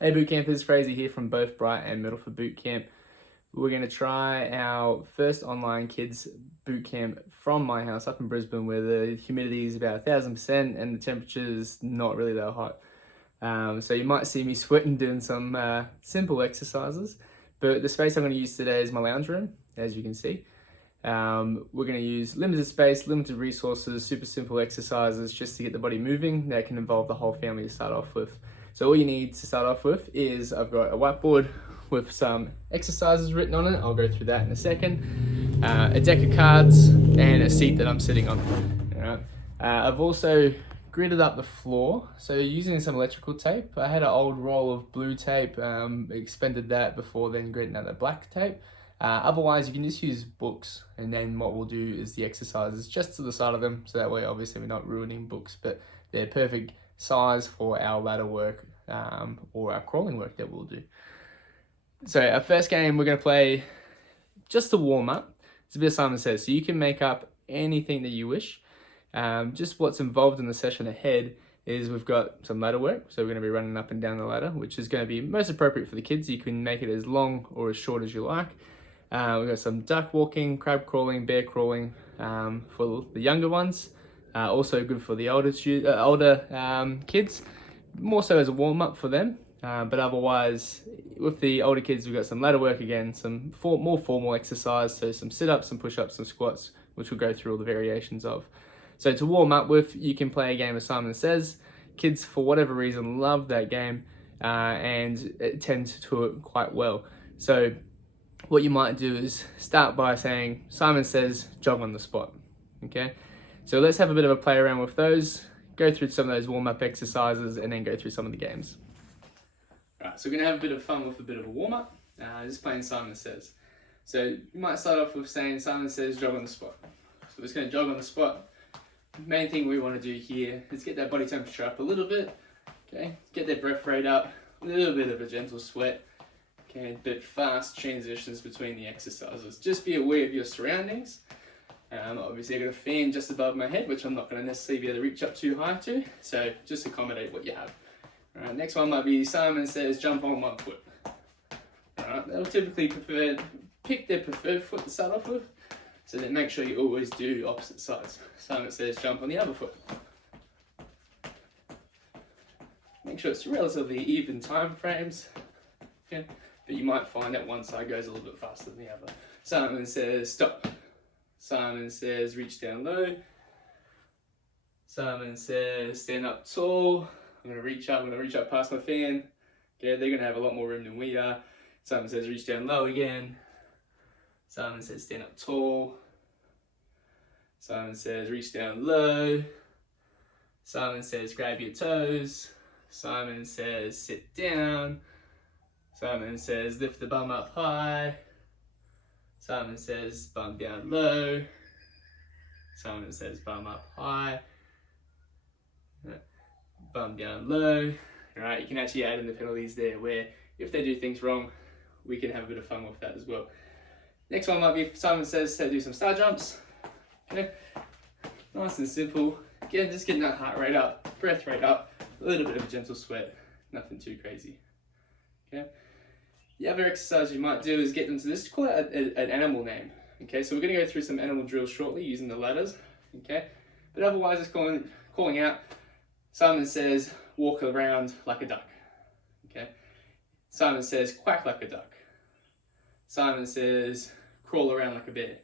Hey Bootcampers, Fraser here from both Bright and Middleford Bootcamp. We're going to try our first online kids bootcamp from my house up in Brisbane, where the humidity is about 1000% and the temperature is not really that hot. So you might see me sweating doing some simple exercises, but the space I'm going to use today is my lounge room, as you can see. We're going to use limited space, limited resources, super simple exercises just to get the body moving. That can involve the whole family to start off with. So all you need to start off with is I've got a whiteboard with some exercises written on it. I'll go through that in a second. A deck of cards and a seat that I'm sitting on. All right. I've also gridded up the floor. So using some electrical tape, I had an old roll of blue tape, expended that before then gridding out the black tape. Otherwise, you can just use books, and then what we'll do is the exercises just to the side of them, so that way obviously we're not ruining books, but they're perfect size for our ladder work or our crawling work that we'll do. So our first game we're going to play just to warm up. It's a bit of Simon Says, so you can make up anything that you wish. Just what's involved in the session ahead is we've got some ladder work, so we're going to be running up and down the ladder, which is going to be most appropriate for the kids. You can make it as long or as short as you like. We've got some duck walking, crab crawling, bear crawling for the younger ones. Also good for the older kids, more so as a warm-up for them. But otherwise, with the older kids, we've got some ladder work again, some more formal exercise, so some sit-ups, some push-ups, some squats, which we'll go through all the variations of. So to warm up with, you can play a game of Simon Says. Kids, for whatever reason, love that game and it tends to it quite well. So what you might do is start by saying, Simon says, jog on the spot, okay? So let's have a bit of a play around with those, go through some of those warm-up exercises, and then go through some of the games. All right, so we're gonna have a bit of fun with a bit of a warm-up, just playing Simon Says. So you might start off with saying, Simon says, jog on the spot. So we're just gonna jog on the spot. The main thing we wanna do here is get that body temperature up a little bit, okay? Get that breath rate up, a little bit of a gentle sweat, okay? A bit fast transitions between the exercises. Just be aware of your surroundings. Obviously I've got a fan just above my head, which I'm not gonna necessarily be able to reach up too high to, so just accommodate what you have. All right, next one might be Simon says, jump on one foot. All right, they'll typically pick their preferred foot to start off with, so then make sure you always do opposite sides. Simon says, jump on the other foot. Make sure it's relatively even time frames, okay? But you might find that one side goes a little bit faster than the other. Simon says, stop. Simon says, reach down low. Simon says, stand up tall. I'm gonna reach up past my fan. Okay, they're gonna have a lot more room than we are. Simon says, reach down low again. Simon says, stand up tall. Simon says, reach down low. Simon says, grab your toes. Simon says, sit down. Simon says, lift the bum up high. Simon says, bum down low. Simon says, bum up high. Bum down low. All right, you can actually add in the penalties there, where if they do things wrong, we can have a bit of fun with that as well. Next one might be Simon says to do some star jumps. Okay, nice and simple. Again, just getting that heart rate up, breath rate up, a little bit of a gentle sweat, nothing too crazy. Okay. The other exercise you might do is get them to just call out an animal name. Okay, so we're going to go through some animal drills shortly using the ladders. Okay, but otherwise, it's calling out. Simon says, walk around like a duck. Okay. Simon says, quack like a duck. Simon says, crawl around like a bear.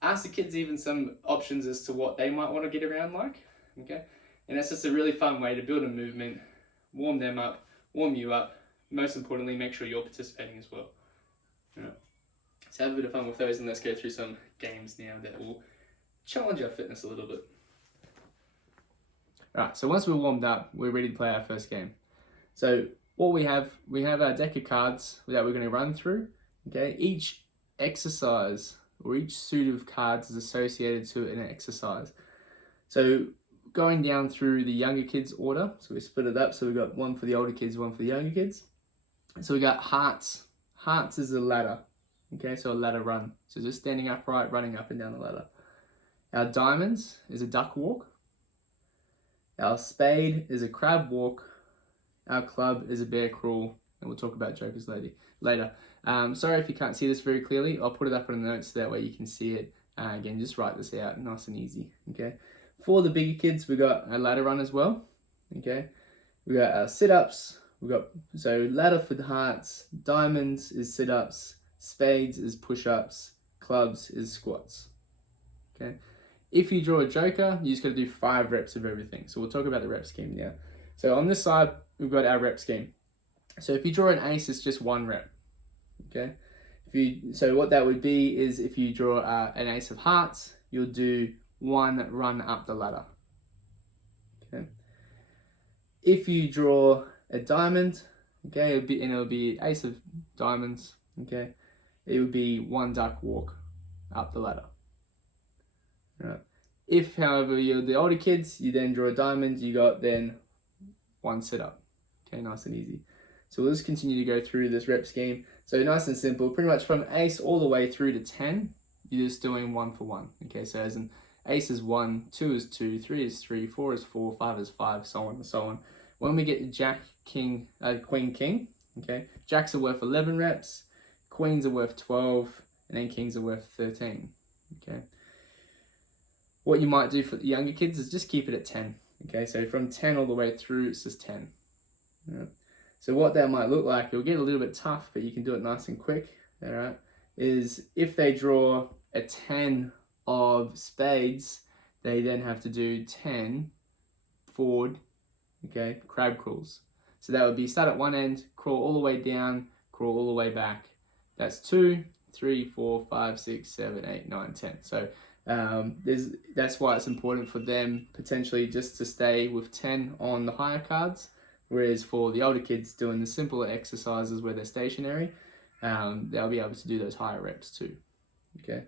Ask the kids even some options as to what they might want to get around like. Okay. And that's just a really fun way to build a movement, warm them up, warm you up. Most importantly, make sure you're participating as well. All right. So have a bit of fun with those, and let's go through some games now that will challenge our fitness a little bit. Alright, so once we're warmed up, we're ready to play our first game. So what we have our deck of cards that we're going to run through. Okay, each exercise or each suit of cards is associated to an exercise. So going down through the younger kids order, so we split it up. So we've got one for the older kids, one for the younger kids. So we got hearts. Hearts is a ladder. Okay, so a ladder run. So just standing upright, running up and down the ladder. Our diamonds is a duck walk. Our spade is a crab walk. Our club is a bear crawl, and we'll talk about jokers later. Sorry if you can't see this very clearly. I'll put it up in the notes so that way you can see it. Again, just write this out nice and easy. Okay. For the bigger kids, we got a ladder run as well. Okay. We got sit-ups. We got ladder for the hearts. Diamonds is sit-ups. Spades is push-ups. Clubs is squats. Okay. If you draw a joker, you just got to do 5 reps of everything. So we'll talk about the rep scheme now. So on this side, we've got our rep scheme. So if you draw an ace, it's just 1 rep. Okay. So what that would be is if you draw an ace of hearts, you'll do 1 run up the ladder. Okay. If you draw a diamond, okay, it'll be ace of diamonds. Okay. It would be 1 duck walk up the ladder. Right. If, however, you're the older kids, you then draw a diamond, you got then 1 sit up. Okay, nice and easy. So we'll just continue to go through this rep scheme. So nice and simple, pretty much from ace all the way through to 10, you're just doing 1 for 1. Okay, so as in ace is 1, 2 is 2, 3 is 3, 4 is 4, 5 is 5, so on and so on. When we get jack, king, queen, king, okay, jacks are worth 11 reps, queens are worth 12, and then kings are worth 13. Okay. What you might do for the younger kids is just keep it at 10. Okay, so from 10 all the way through, it's just 10. Right. So what that might look like, it'll get a little bit tough, but you can do it nice and quick, all right, is if they draw a 10 of spades, they then have to do 10 forward, okay, crab crawls. So that would be start at one end, crawl all the way down, crawl all the way back. That's 2, 3, 4, 5, 6, 7, 8, 9, 10. So that's why it's important for them potentially just to stay with 10 on the higher cards, whereas for the older kids doing the simpler exercises where they're stationary, they'll be able to do those higher reps too. Okay,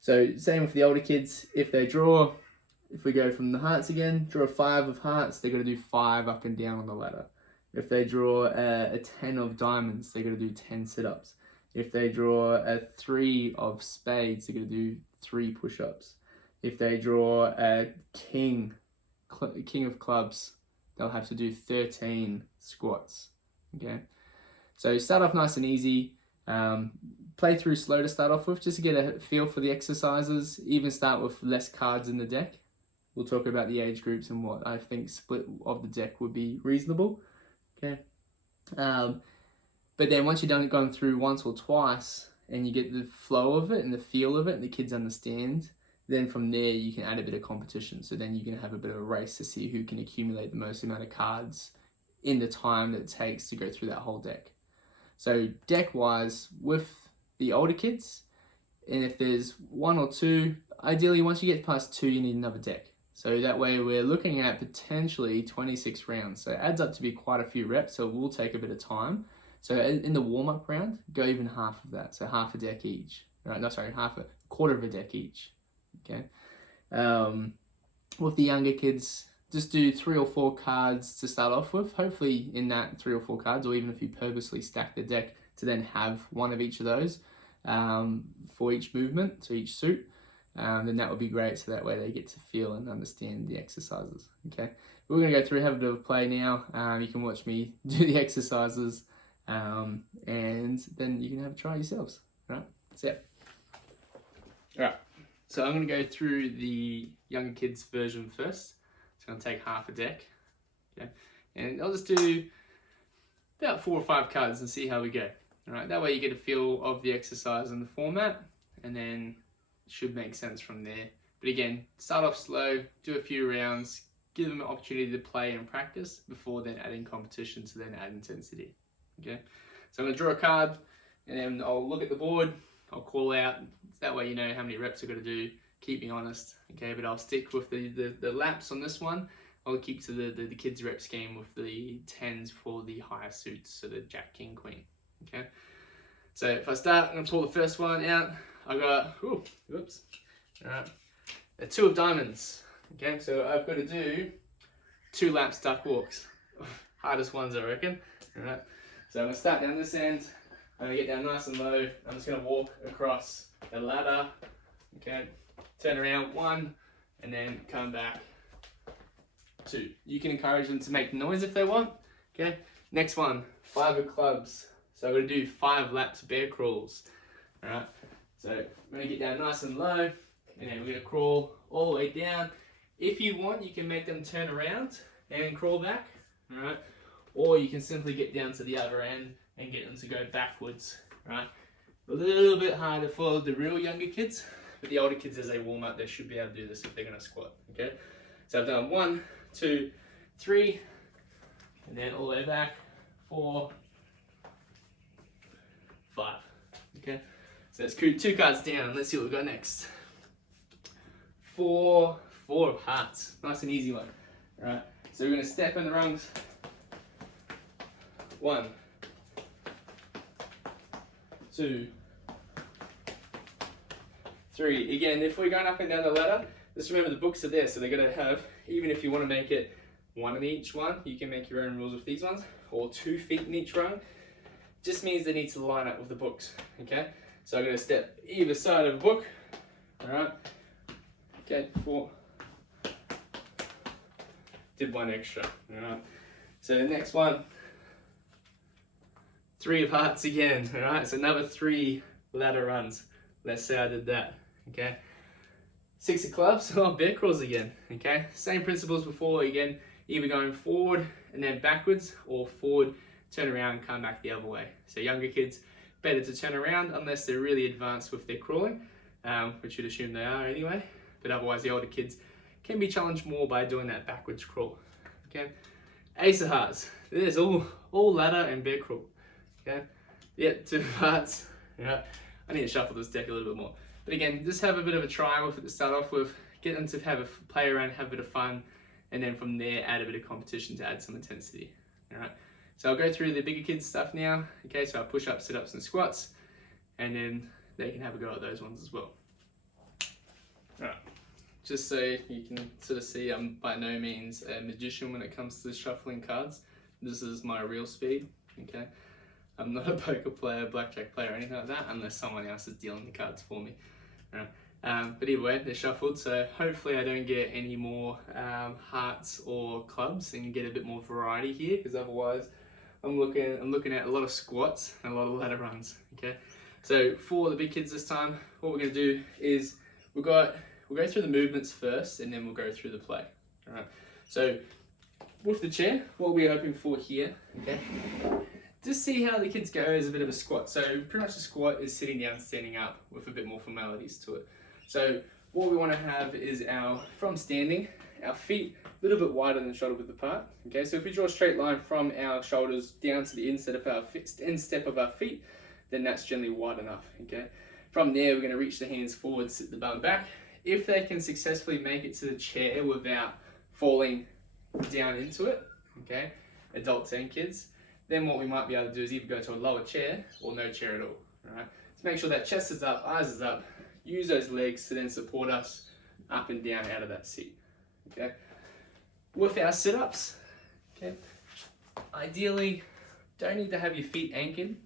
so same with the older kids. If we go from the hearts again, draw a 5 of hearts, they're going to do 5 up and down on the ladder. If they draw a 10 of diamonds, they're going to do 10 sit-ups. If they draw a 3 of spades, they're going to do 3 push-ups. If they draw a king of clubs, they'll have to do 13 squats. Okay, so start off nice and easy. Play through slow to start off with, just to get a feel for the exercises. Even start with less cards in the deck. We'll talk about the age groups and what I think split of the deck would be reasonable. Okay, but then once you've gone through once or twice, and you get the flow of it and the feel of it, and the kids understand, then from there you can add a bit of competition. So then you can have a bit of a race to see who can accumulate the most amount of cards in the time that it takes to go through that whole deck. So deck-wise, with the older kids, and if there's 1 or 2, ideally once you get past 2, you need another deck. So that way we're looking at potentially 26 rounds. So it adds up to be quite a few reps, so it will take a bit of time. So in the warm-up round, go even half of that, so half a deck each. Right? No, sorry, quarter of a deck each. Okay. With the younger kids, just do 3 or 4 cards to start off with. Hopefully in that 3 or 4 cards, or even if you purposely stack the deck to then have one of each of those for each movement, so each suit, then that would be great. So that way they get to feel and understand the exercises. Okay. We're going to go through, have a bit of play now. You can watch me do the exercises. And then you can have a try yourselves, right? That's it. All right, so I'm going to go through the younger kids version first. It's going to take half a deck, okay? And I'll just do about 4 or 5 cards and see how we go. All right, that way you get a feel of the exercise and the format, and then it should make sense from there. But again, start off slow, do a few rounds, give them an opportunity to play and practice before then adding competition to then add intensity. Okay, so I'm going to draw a card, and then I'll look at the board, I'll call out, that way you know how many reps I've got to do, keep me honest, okay, but I'll stick with the laps on this one. I'll keep to the kids rep scheme with the 10s for the higher suits, so the jack, king, queen, okay. So if I start, I'm going to pull the first one out, I got, all right, a 2 of diamonds, okay, so I've got to do 2 laps duck walks, hardest ones I reckon, all right. So I'm going to start down this end, I'm going to get down nice and low, I'm just going to walk across the ladder, okay, turn around 1, and then come back 2. You can encourage them to make noise if they want, Okay, next one, 5 clubs. So we're gonna do 5 laps bear crawls. All right, so we're gonna get down nice and low, and then we're gonna crawl all the way down. If you want, you can make them turn around and crawl back, all right? Or you can simply get down to the other end and get them to go backwards, right? A little bit harder for the real younger kids, but the older kids, as they warm up, they should be able to do this if they're gonna squat, okay? So I've done 1, 2, 3, and then all the way back, 4, 5, okay? So that's 2 cards down. Let's see what we've got next. 4 of hearts, nice and easy one, all right? So we're gonna step in the rungs. 1, 2, 3. Again, if we're going up and down the ladder, just remember the books are there, so they're going to have, even if you want to make it 1 in each one, you can make your own rules with these ones, or 2 feet in each rung. Just means they need to line up with the books, okay? So I'm going to step either side of a book, all right? Okay, 4. Did 1 extra, all right? So the next one, 3 of hearts again, all right? So another 3 ladder runs. Let's say I did that, okay? 6 of clubs, bear crawls again, okay? Same principles before, again, either going forward and then backwards, or forward, turn around, come back the other way. So younger kids, better to turn around unless they're really advanced with their crawling, which you'd assume they are anyway, but otherwise the older kids can be challenged more by doing that backwards crawl, okay? Ace of hearts, there's all ladder and bear crawl, okay? Yep, 2 hearts, yeah. I need to shuffle this deck a little bit more. But again, just have a bit of a try with it to start off with, get them to have a play around, have a bit of fun, and then from there add a bit of competition to add some intensity, all right? So I'll go through the bigger kids stuff now, okay? So I'll push up, sit ups and squats, and then they can have a go at those ones as well. All right, just so you can sort of see, I'm by no means a magician when it comes to shuffling cards. This is my real speed, okay? I'm not a poker player, blackjack player, or anything like that, unless someone else is dealing the cards for me. Right. But either way, they're shuffled, so hopefully I don't get any more hearts or clubs, and you get a bit more variety here, because otherwise I'm looking at a lot of squats and a lot of ladder runs. Okay, so for the big kids this time, what we're going to do is we'll go through the movements first, and then we'll go through the play. All right. So with the chair, what we're hoping for here, okay. Just see how the kids go as a bit of a squat. So pretty much the squat is sitting down, standing up with a bit more formalities to it. So what we want to have is from standing, our feet a little bit wider than shoulder width apart. Okay, so if we draw a straight line from our shoulders down to the instep of our feet, then that's generally wide enough. Okay, from there we're going to reach the hands forward, sit the bum back. If they can successfully make it to the chair without falling down into it, okay, adults and kids, then what we might be able to do is either go to a lower chair or no chair at all, all right? So make sure that chest is up, eyes is up, use those legs to then support us up and down out of that seat, okay? With our sit-ups, okay, ideally, don't need to have your feet anchored.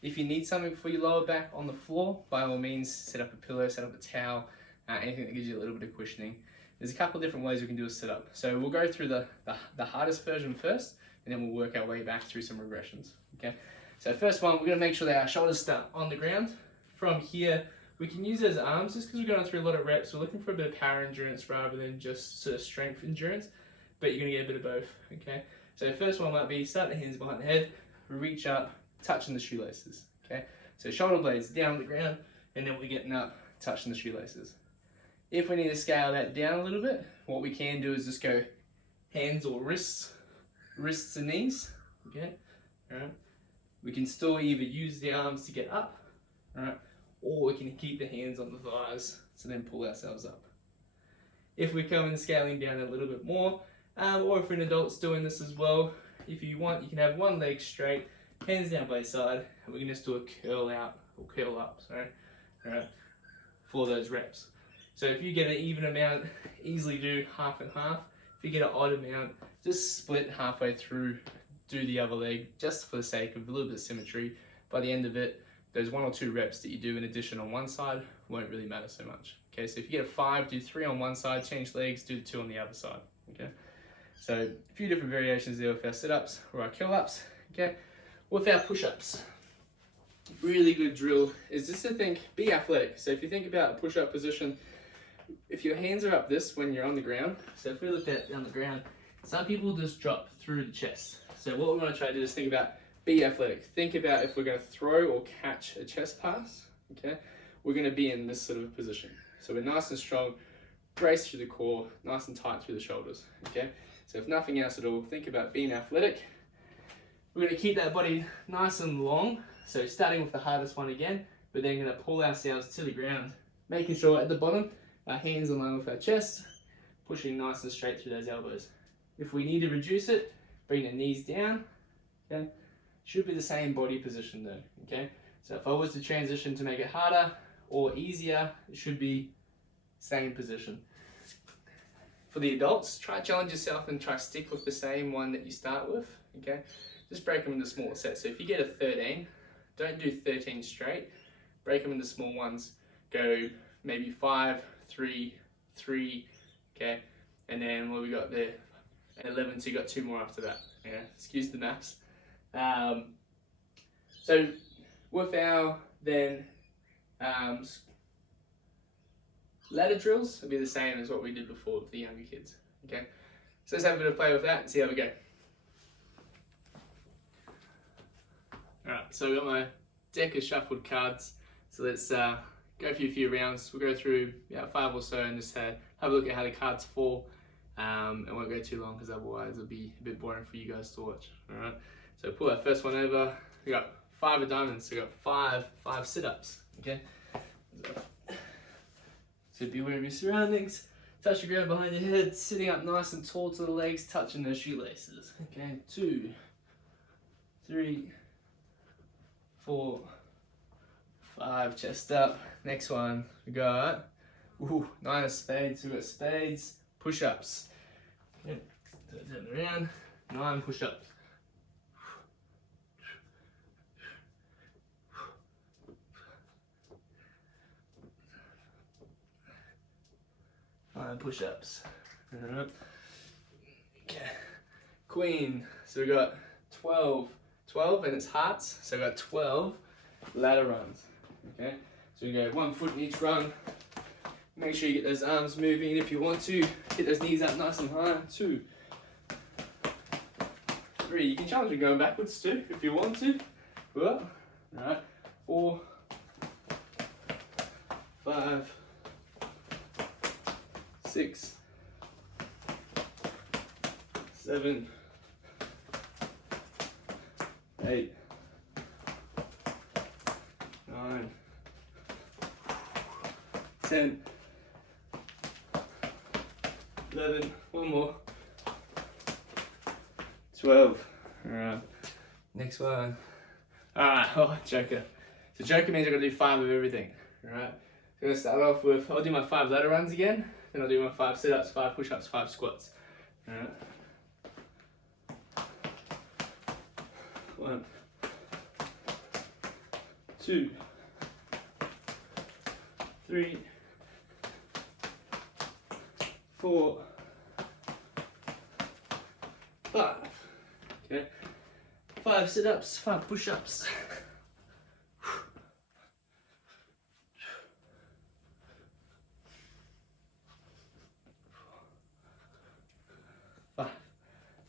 If you need something for your lower back on the floor, by all means, set up a pillow, set up a towel, anything that gives you a little bit of cushioning. There's a couple of different ways we can do a sit-up. So we'll go through the hardest version first, and then we'll work our way back through some regressions, okay? So first one, we're gonna make sure that our shoulders start on the ground. From here, we can use those arms just because we're going through a lot of reps. We're looking for a bit of power endurance rather than just sort of strength endurance, but you're gonna get a bit of both, okay? So first one might be start the hands behind the head, reach up, touching the shoelaces, okay? So shoulder blades down on the ground, and then we're getting up, touching the shoelaces. If we need to scale that down a little bit, what we can do is just go hands or wrists and knees, okay? All right. We can still either use the arms to get up, all right, or we can keep the hands on the thighs to then pull ourselves up. If we're coming scaling down a little bit more, or if an adult's doing this as well, if you want, you can have one leg straight, hands down by side, and we can just do a curl out or curl up, sorry, all right, for those reps. So if you get an even amount, easily do half and half. If you get an odd amount, just split halfway through, do the other leg, just for the sake of a little bit of symmetry. By the end of it, those 1 or 2 reps that you do in addition on one side won't really matter so much. Okay, so if you get a 5, do 3 on one side, change legs, do the 2 on the other side. Okay. So a few different variations there with our sit-ups or our kill-ups. Okay, with our push-ups, really good drill is just to think, be athletic. So if you think about a push-up position, if your hands are up this when you're on the ground, so if we look at on the ground, some people just drop through the chest. So what we want to try to do is think about, be athletic. Think about if we're going to throw or catch a chest pass, okay, we're going to be in this sort of position. So we're nice and strong, brace through the core, nice and tight through the shoulders, okay? So if nothing else at all, think about being athletic. We're going to keep that body nice and long. So starting with the hardest one again, but then going to pull ourselves to the ground, making sure at the bottom, our hands in line with our chest, pushing nice and straight through those elbows. If we need to reduce it, bring the knees down, okay? Should be the same body position though, okay? So if I was to transition to make it harder or easier, it should be same position. For the adults, try to challenge yourself and try to stick with the same one that you start with, okay? Just break them into smaller sets. So if you get a 13, don't do 13 straight, break them into small ones. Go maybe 5, 3, 3, okay? And then what we got there, 11, so you got 2 more after that, yeah? Excuse the maths. So with our then ladder drills, it'll be the same as what we did before with the younger kids, okay? So let's have a bit of play with that and see how we go. Alright, so I've got my deck of shuffled cards, so let's go through a few rounds. We'll go through 5 or so and just have a look at how the cards fall. It won't go too long because otherwise it'll be a bit boring for you guys to watch. Alright, so pull that first one over. We got 5 of diamonds, so we got 5 sit-ups, okay? So be aware of your surroundings. Touch the ground behind your head, sitting up nice and tall to the legs, touching those shoelaces. Okay, 2, 3, 4, 5, chest up. Next one, we got 9 of spades. So we got spades, push-ups. Okay, turn around, 9 push-ups. 9 push-ups. Alright. Okay. Queen. So we got 12 and it's hearts. So we got 12 ladder runs. Okay. So we go 1 foot in each run. Make sure you get those arms moving. And if you want to, get those knees up nice and high. 2, 3. You can challenge it going backwards too if you want to. Alright. 4, 5, 6, 7, 8, 9, 10, 11, one more, 12. Alright, next one. Alright, joker. So joker means I've got to do 5 of everything. Alright, so I'm going to start off with, I'll do my 5 ladder runs again. Then I'll do my 5 sit-ups, 5 push-ups, 5 squats. Alright. 1, 2, 3, 4, 5. Okay. 5 sit-ups, 5 push-ups.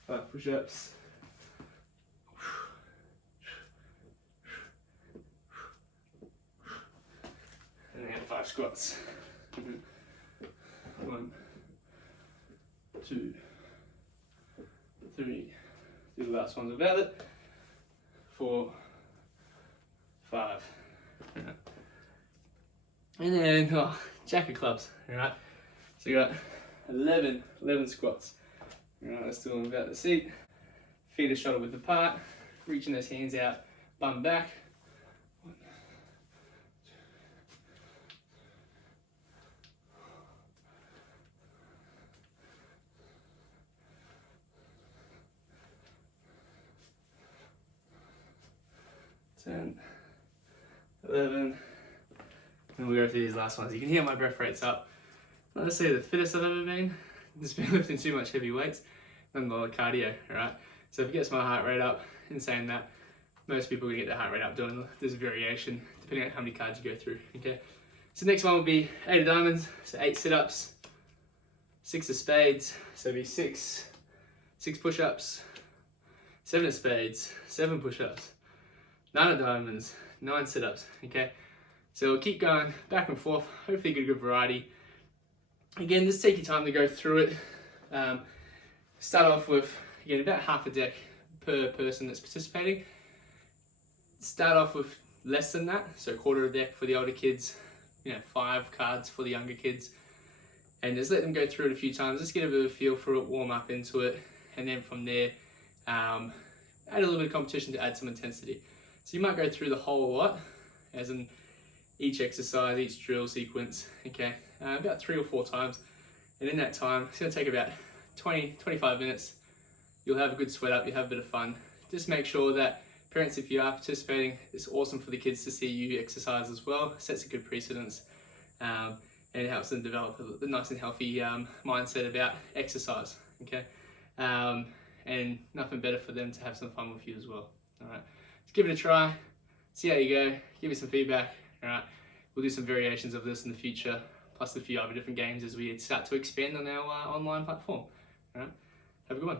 5 push-ups. And then 5 squats. 1, 2, 3. Do the last ones without it. 4, 5. And then jack of clubs. Alright. So you got 11 squats. Alright, let's do them without the seat. Feet are shoulder width apart. Reaching those hands out, bum back. 1, 2, 10, 11. And we'll go through these last ones. You can hear my breath rate's up. Not necessarily the fittest I've ever been. Just been lifting too much heavy weights. and a lot of cardio, all right? So if it gets my heart rate up, in saying that, most people are gonna get their heart rate up doing this variation, depending on how many cards you go through, okay? So next one will be 8 of diamonds, so 8 sit-ups, 6 of spades, so it'll be 6 push-ups, 7 of spades, 7 push-ups, 9 of diamonds, 9 sit-ups, okay? So we'll keep going back and forth, hopefully get a good variety. Again, just take your time to go through it. Start off with, again, about half a deck per person that's participating. Start off with less than that, so a quarter of a deck for the older kids, 5 cards for the younger kids. And just let them go through it a few times, just get a bit of a feel for it, warm up into it, and then from there, add a little bit of competition to add some intensity. So you might go through the whole lot, as in each exercise, each drill sequence, okay, about 3 or 4 times. And in that time, it's gonna take about 20-25 minutes. You'll have a good sweat up, you'll have a bit of fun. Just make sure that parents, if you are participating, it's awesome for the kids to see you exercise as well. It sets a good precedence, and it helps them develop a nice and healthy mindset about exercise, okay? And nothing better for them to have some fun with you as well, all right? Let's give it a try, see how you go, give me some feedback, all right? We'll do some variations of this in the future, plus a few other different games as we start to expand on our online platform, all right? Have a good one.